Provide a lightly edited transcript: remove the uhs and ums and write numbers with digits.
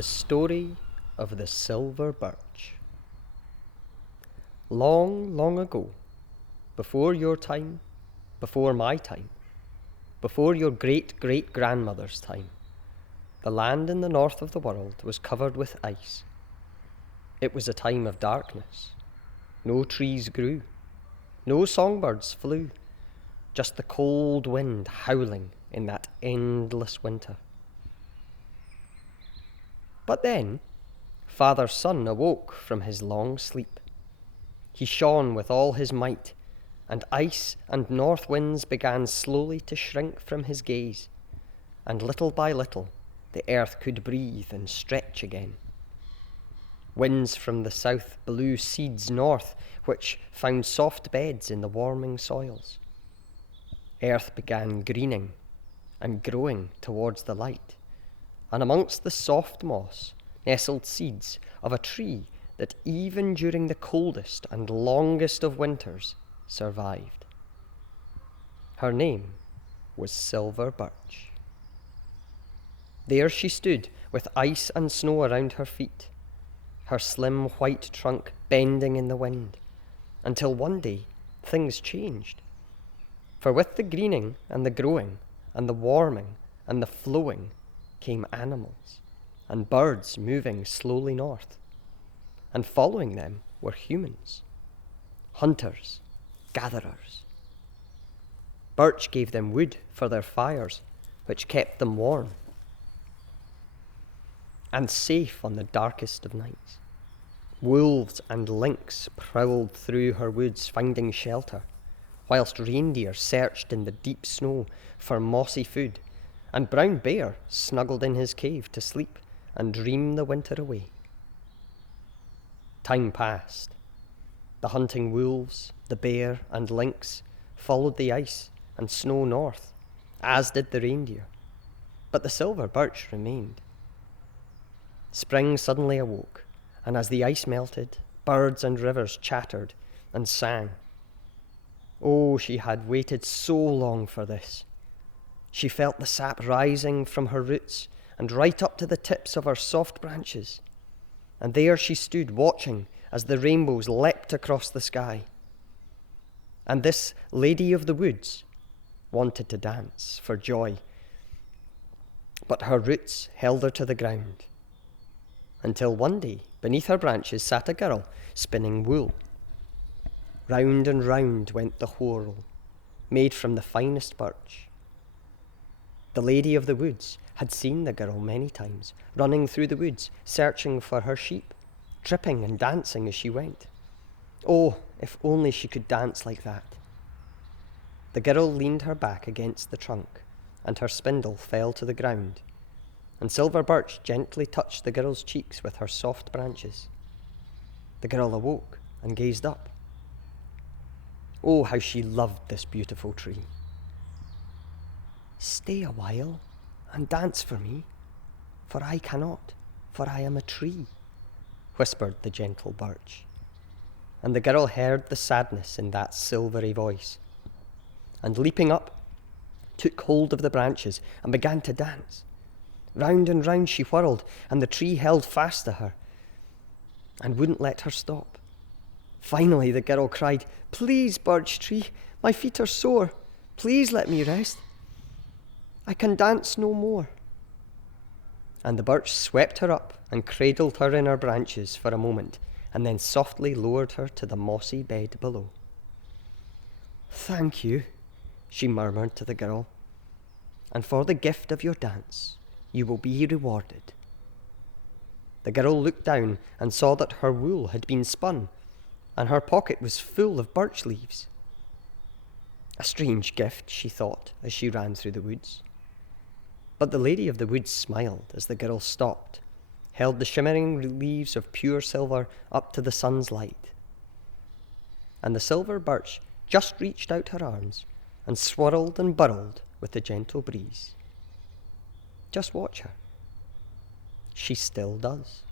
The story of the silver birch. Long, long ago, before your time, before my time, before your great-great-grandmother's time, the land in the north of the world was covered with ice. It was a time of darkness. No trees grew, no songbirds flew, just the cold wind howling in that endless winter. But then, Father Sun awoke from his long sleep. He shone with all his might, and ice and north winds began slowly to shrink from his gaze, and little by little the earth could breathe and stretch again. Winds from the south blew seeds north, which found soft beds in the warming soils. Earth began greening and growing towards the light, and amongst the soft moss nestled seeds of a tree that even during the coldest and longest of winters survived. Her name was Silver Birch. There she stood with ice and snow around her feet, her slim white trunk bending in the wind, until one day things changed. For with the greening and the growing and the warming and the flowing came animals and birds moving slowly north, and following them were humans, hunters, gatherers. Birch gave them wood for their fires, which kept them warm and safe on the darkest of nights. Wolves and lynx prowled through her woods finding shelter, whilst reindeer searched in the deep snow for mossy food, and brown bear snuggled in his cave to sleep and dream the winter away. Time passed. The hunting wolves, the bear and lynx followed the ice and snow north, as did the reindeer, but the silver birch remained. Spring suddenly awoke, and as the ice melted, birds and rivers chattered and sang. Oh, she had waited so long for this. She felt the sap rising from her roots and right up to the tips of her soft branches. And there she stood watching as the rainbows leapt across the sky. And this lady of the woods wanted to dance for joy, but her roots held her to the ground. Until one day, beneath her branches sat a girl spinning wool. Round and round went the whorl, made from the finest birch. The lady of the woods had seen the girl many times, running through the woods, searching for her sheep, tripping and dancing as she went. Oh, if only she could dance like that. The girl leaned her back against the trunk, and her spindle fell to the ground, and Silver Birch gently touched the girl's cheeks with her soft branches. The girl awoke and gazed up. Oh, how she loved this beautiful tree. "Stay a while and dance for me, for I cannot, for I am a tree," whispered the gentle birch. And the girl heard the sadness in that silvery voice, and leaping up, took hold of the branches and began to dance. Round and round she whirled, and the tree held fast to her and wouldn't let her stop. Finally the girl cried, "Please, birch tree, my feet are sore. Please let me rest. I can dance no more." And the birch swept her up and cradled her in her branches for a moment, and then softly lowered her to the mossy bed below. "Thank you," she murmured to the girl, "and for the gift of your dance you will be rewarded." The girl looked down and saw that her wool had been spun, and her pocket was full of birch leaves. A strange gift, she thought, as she ran through the woods. But the lady of the woods smiled as the girl stopped, held the shimmering leaves of pure silver up to the sun's light. And the silver birch just reached out her arms and swirled and burrowed with the gentle breeze. Just watch her. She still does.